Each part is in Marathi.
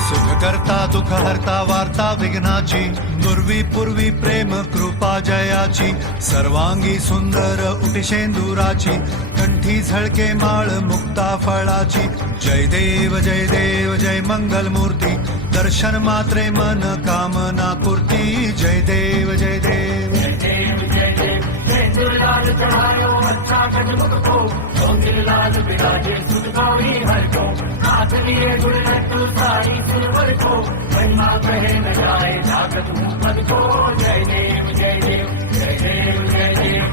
सुख करता दुःख हरता वार्ता विघ्नाची, नुर्वी पूर्वी प्रेम कृपा जयाची, सर्वांगी सुंदर उटिशेंदुराची, कंठी झळके माळ मुक्ता फळाची. जय देव जय मंगल मूर्ती, दर्शन मात्रे मन कामना पूर्ती. जय देव जय देव लाल चढ़ायो अच्छा गजमुख को, सोंगिल लाल बिराजे सुत गौरी हर को, हाथ लिए गुलटू सारी सिलवर को, महिमा कहे न जाए जागत पद को. जय देव जय देव जय देव जय देव.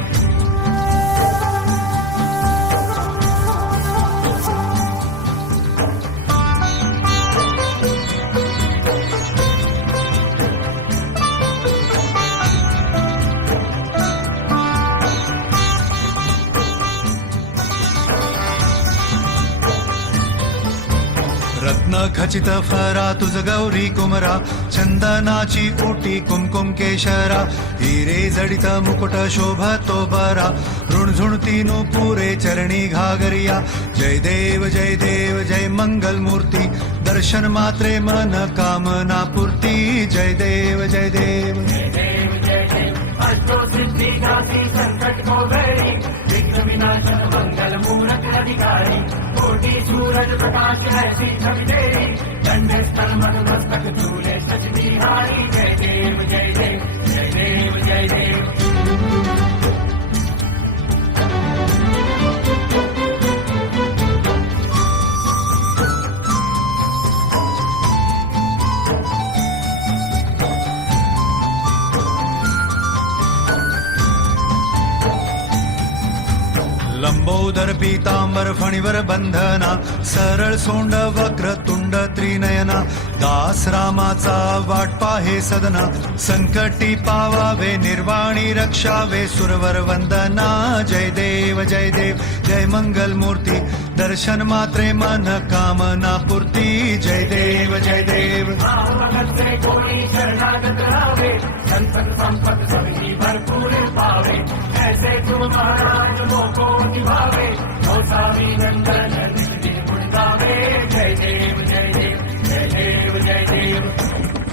रत्न खचित फरा तुझ गौरी कुमरा, चंदनाची ओटी कुमकुम केशरा, हिरे जडित मुकुट शोभतो बरा, ऋणझुणती पुरे चरणी घागरिया. जय देव जय मंगल मूर्ती, दर्शन मात्रे मन कामना पूर्ती. जय देव जय देव जय देव जय देव. अष्टो सिद्धि जाति संकट को गई, विघ्न विनाशन मंगल मूरत अधिकारी, कोटि सूरज प्रकाश ऐसी छवि तेरी, दंड स्थल मधु मस्तक चूले सच बिहारी. जय देव जय देव जय देव जय देव. लंबोदर पीतांबर फणीवर बंधना, सरळ सोंड वक्र तुंड त्रिनयना, दास रामाचा वाट पाहे सदना, संकटी पावावे निर्वाणी रक्षावे सुरवर वंदना. जय देव जय मंगल मूर्ती, दर्शन मात्रे मन कामना पूर्ती. जय देव जय देव. भगत से कोई शरणागत रावे, संतन संपत सभी भरपूर पावे, ऐसे तुम महाराज मोको निभावे, गोसावी नंदन निधि गुण गावे. जय देव जय देव जय देव जय देव.